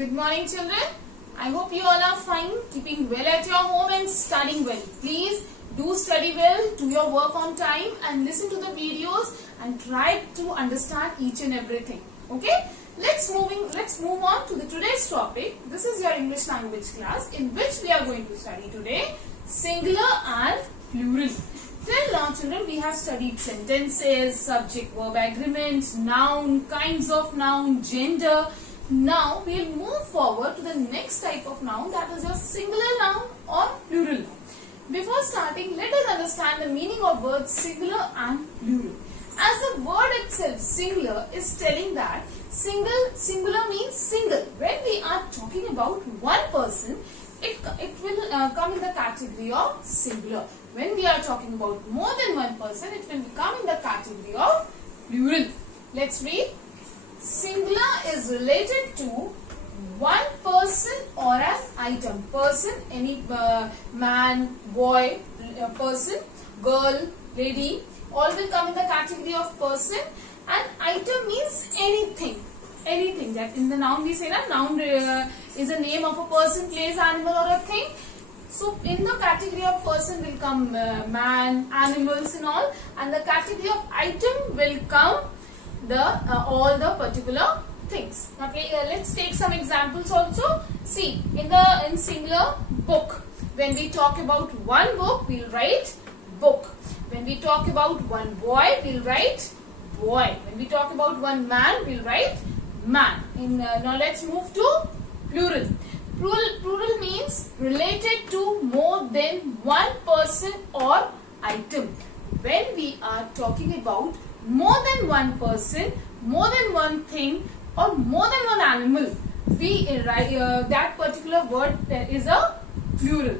Good morning, children. I hope you all are fine, keeping well at your home and studying well. Please do study well, do your work on time and listen to the videos and try to understand each and everything. Okay? Let's move on to today's topic. This is your English language class in which we are going to study today singular and plural. Till now, children, we have studied sentences, subject-verb agreement, noun, kinds of noun, gender. Now, we will move forward to the next type of noun, that is your singular noun or plural noun. Before starting, let us understand the meaning of words singular and plural. As the word itself, singular, is telling that singular means single. When we are talking about one person, it will come in the category of singular. When we are talking about more than one person, it will come in the category of plural. Let's read. Singular is related to one person or an item. Person, any man, boy, person, girl, lady, all will come in the category of person. And item means anything. Anything. That in the noun we say that noun is a name of a person, place, animal or a thing. So in the category of person will come man, animals and all, and the category of item will come all the particular things. Now let's take some examples also. See, in singular, book. When we talk about one book, we'll write book. When we talk about one boy, we'll write boy. When we talk about one man, we'll write man. Now let's move to plural. Plural means related to more than one person or item. When we are talking about more than one person, more than one thing or more than one animal, that particular word is a plural.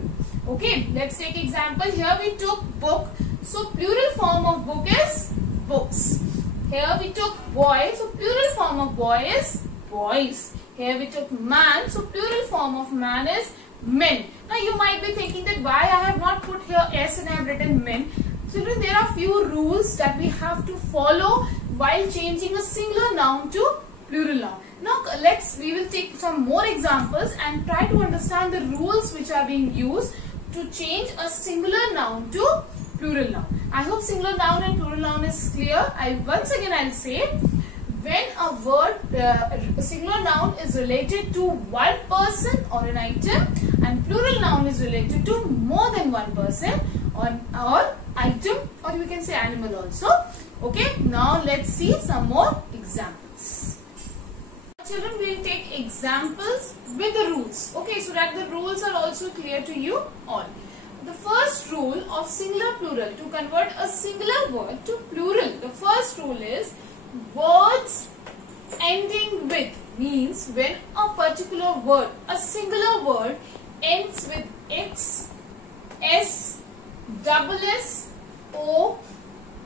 Okay, let's take example. Here we took book. So plural form of book is books. Here we took boy. So plural form of boy is boys. Here we took man. So plural form of man is men. Now you might be thinking that why I have not put here S and I have written men. Children, there are few rules that we have to follow while changing a singular noun to plural noun. Now we will take some more examples and try to understand the rules which are being used to change a singular noun to plural noun. I hope singular noun and plural noun is clear. Once again I'll say, when a word, singular noun is related to one person or an item and plural noun is related to more than one person or item, or you can say animal also. Okay, now let's see some more examples. Children, we will take examples with the rules. Okay, so that the rules are also clear to you all. The first rule of singular plural, to convert a singular word to plural, the first rule is words ending with, means when a particular word, a singular word ends with X, S, double S, O,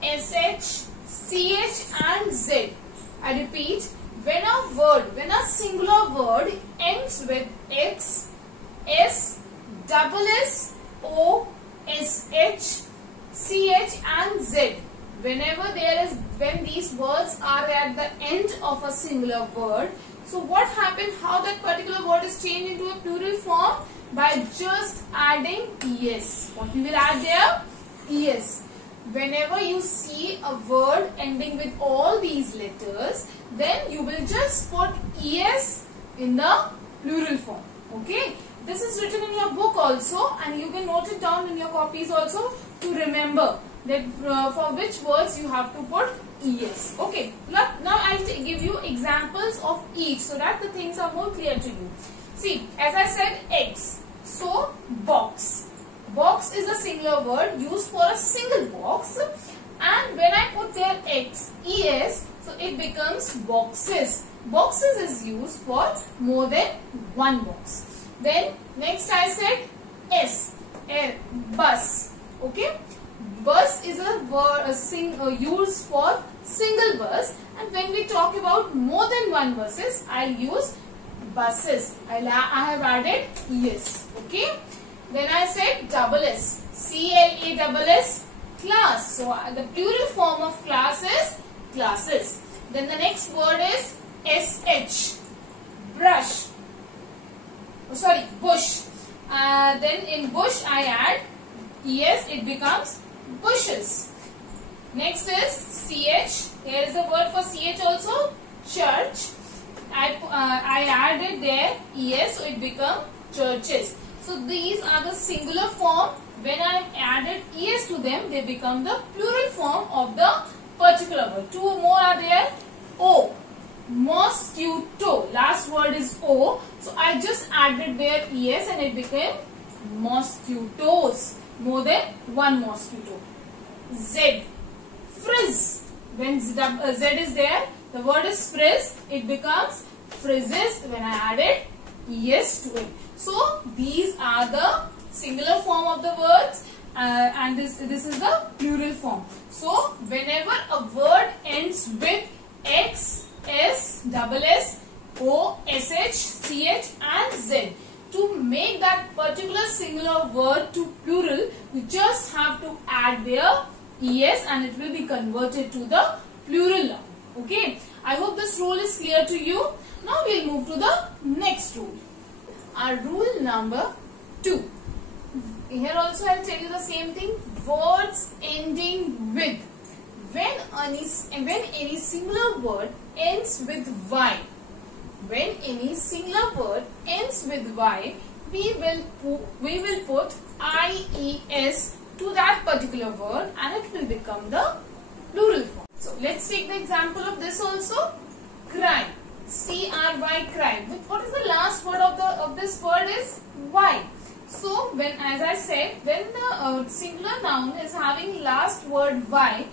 SH, CH and Z. I repeat, when a singular word ends with X, S, double S, O, SH, CH and Z. When these words are at the end of a singular word, so what happened, how that particular word is changed into a plural form? By just adding ES. What we will add there? ES. Whenever you see a word ending with all these letters, then you will just put ES in the plural form. Okay? This is written in your book also and you can note it down in your copies also to remember that for which words you have to put ES. Okay, now I will give you examples of each so that the things are more clear to you. See, as I said, X. So, box. Box is a singular word used for a single box. And when I put there X, ES, so it becomes boxes. Boxes is used for more than one box. Then, next I said S, bus. Okay. Bus is a word used for single bus, and when we talk about more than one buses, I use buses. I have added ES. Okay. Then I said double S, CLASS, class. So the plural form of class is classes. Then the next word is SH, brush. bush. Then in bush I add es, it becomes bushes. Next is ch. Here is a word for ch also, church. I added there es, so it becomes churches. So these are the singular form. When I added es to them, they become the plural form of the particular word. Two more are there. O, mosquito. Last word is o, so I just added there es and it became mosquitoes. More than one mosquito. Z, frizz. When z is there, the word is frizz. It becomes frizzes when I added es to it. So these are the singular form of the words, and this is the plural form. So whenever a word ends with x, s, double s, o, sh, ch and z, to make that particular singular word to plural, you just have to add their es and it will be converted to the plural now. Okay, I hope this rule is clear to you. Now we'll move to the next rule. Our rule number 2. Here also I'll tell you the same thing. Words ending with. When any singular word ends with y, when any singular word ends with y, we will put ies to that particular word and it will become the plural form. So let's take the example of this also. Cry. C-R-Y, cry. What is the last word of this word is y. So when, as I said, when the singular noun is having last word y,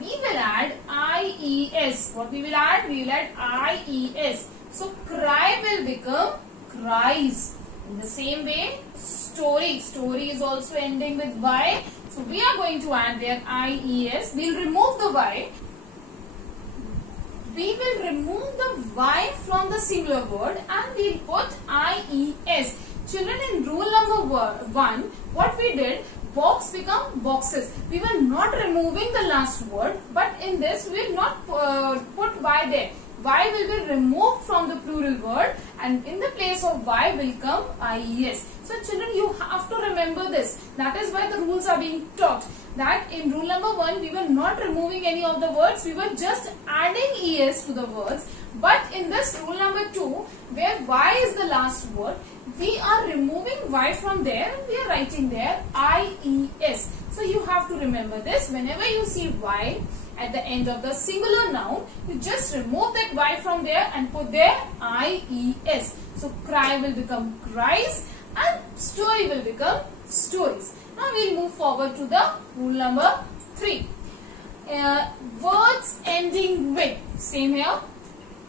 we will add ies. What we will add? We will add ies. So cry will become cries. In the same way, story. Story is also ending with y. So we are going to add there ies. We will remove the y. We will remove the y from the singular word and we will put ies. Children, in rule number 1, what we did, box become boxes. We were not removing the last word, but in this we will not put y there. Y will be removed from the plural word and in the place of y will come ies. So children, you have to remember this. That is why the rules are being taught. That in rule number 1, we were not removing any of the words. We were just adding es to the words. But in this rule number 2, where y is the last word, we are removing y from there and we are writing there ies. So you have to remember this. Whenever you see y at the end of the singular noun, you just remove that y from there and put there ies. So cry will become cries and story will become stories. Now we will move forward to the rule number 3. Words ending with, same here,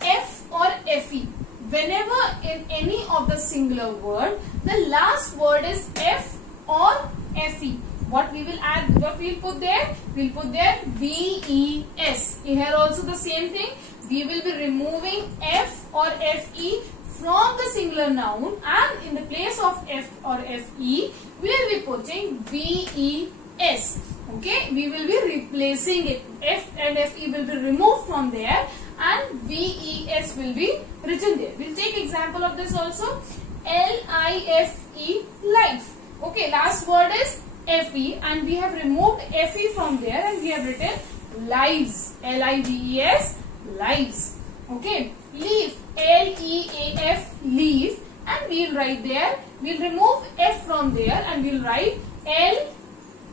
f or fe. Whenever in any of the singular word, the last word is f or fe. What we will add, what we will put there? We will put there ves. Here also the same thing. We will be removing f or fe from the singular noun and in the place of f or fe, we will be putting ves. Okay, we will be replacing it. F and fe will be removed from there and ves will be written there. We will take example of this also. L-I-F-E, life. Okay, last word is fe and we have removed fe from there and we have written lives. L-I-V-E-S, lives. Okay, leaf. L-E-A-F, leaf, and we will write there. We will remove f from there and we will write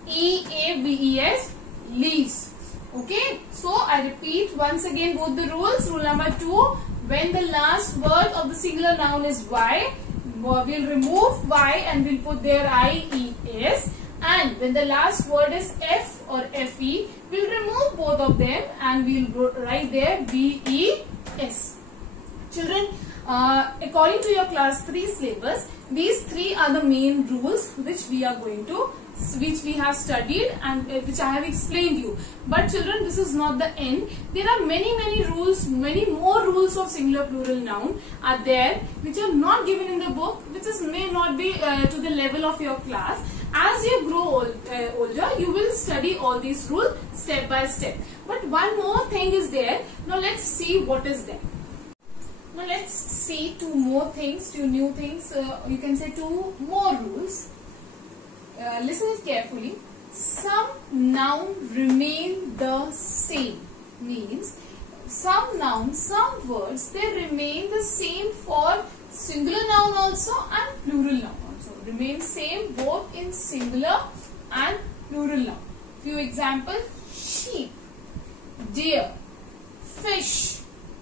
L-E-A-V-E-S, leaves. Okay, so I repeat once again both the rules. Rule number 2, when the last word of the singular noun is y, we will remove y and we will put there ies. And when the last word is f or fe, we will remove both of them and we will write there ves. Children, according to your class 3 syllabus, these 3 are the main rules which we have studied and which I have explained you. But children, this is not the end. There are many rules, many more rules of singular plural noun are there which are not given in the book, which may not be to the level of your class. As you grow older, you will study all these rules step by step. But one more thing is there. Now let's see what is there. Now let's see two more things, two new things. You can say two more rules. Listen carefully. Some noun remain the same. Means some nouns, some words, they remain the same for singular noun also and plural noun also. Remain same both in singular and plural noun. Few examples: sheep, deer, fish,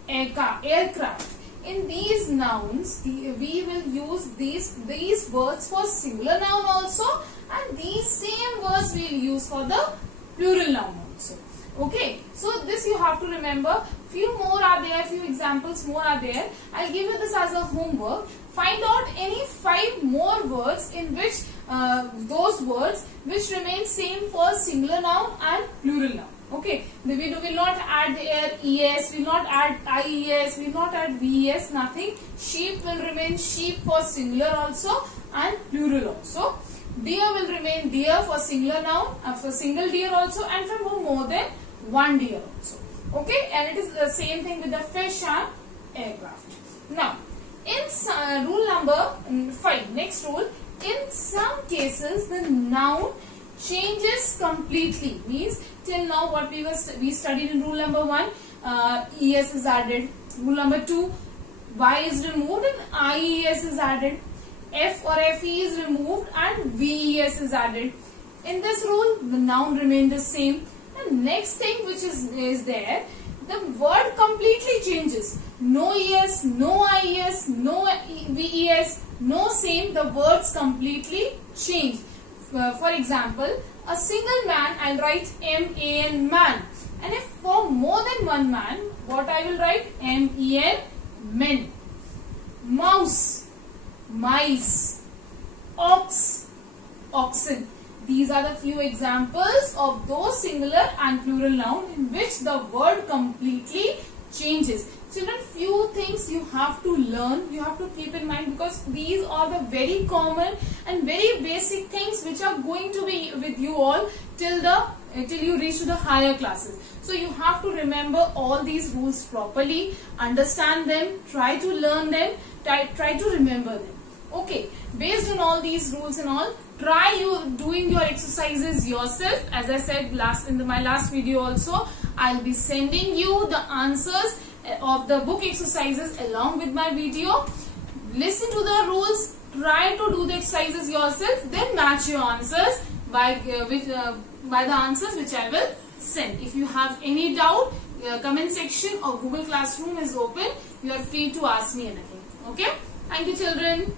aircraft. In these nouns, we will use these words for singular noun also, and these same words we will use for the plural noun also. Okay, so this you have to remember. Few more are there, few examples more are there. I'll give you this as a homework. Find out any 5 more words in which those words which remain same for singular noun and plural noun. Okay, we will not add there es, will not add ies, will not add ves, nothing. Sheep will remain sheep for singular also and plural also. Deer will remain deer for singular noun, for single deer also, and for more than one deer also. Okay, and it is the same thing with the fish and aircraft. Now, in rule number 5, next rule, in some cases the noun changes completely. Means till now what we studied in rule number 1, es is added. Rule number 2, y is removed and ies is added. F or fe is removed and ves is added. In this rule, the noun remains the same. The next thing which is there, the word completely changes. No es, no ies, no ves, no same. The words completely change. For example, a single man, I'll write man, man. And if for more than one man, what I will write? men, men. Mouse, mice, ox, oxen. These are the few examples of those singular and plural noun in which the word completely changes. Children, few things you have to learn, you have to keep in mind, because these are the very common and very basic things which are going to be with you all till you reach to the higher classes. So you have to remember all these rules properly, understand them, try to learn them, try to remember them. Okay, based on all these rules and all, try doing your exercises yourself. As I said in my last video also, I'll be sending you the answers of the book exercises along with my video. Listen to the rules, try to do the exercises yourself, then match your answers by the answers which I will send. If you have any doubt, comment section or Google Classroom is open. You are free to ask me anything. Okay? Thank you, children.